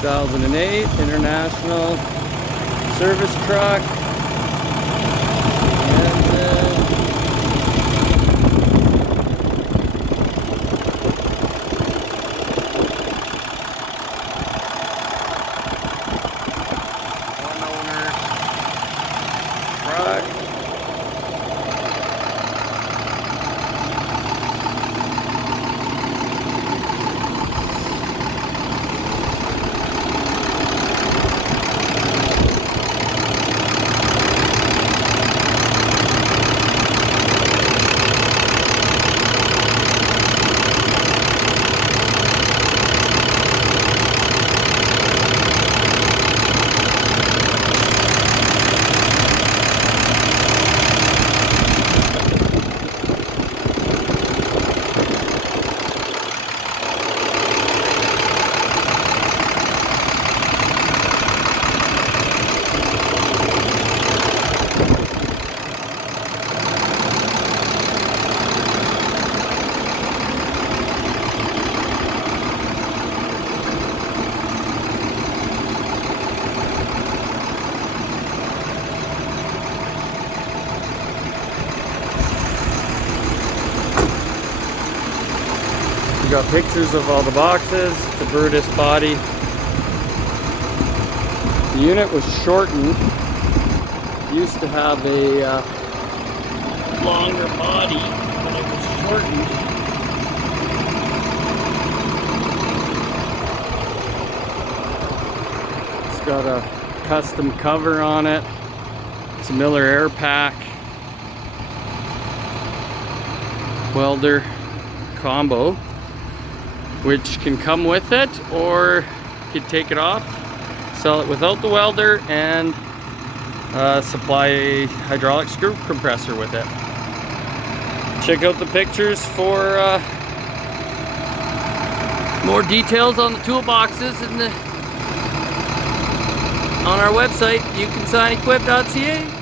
2008 International service truck. We got pictures of all the boxes. It's a BRUTUS body. The unit was shortened. It used to have a longer body, but it was shortened. It's got a custom cover on it. It's a Miller Airpack Welder combo, which can come with it, or you could take it off, sell it without the welder, and supply a hydraulic screw compressor with it. Check out the pictures for more details on the toolboxes and on our website, youcansignequip.ca.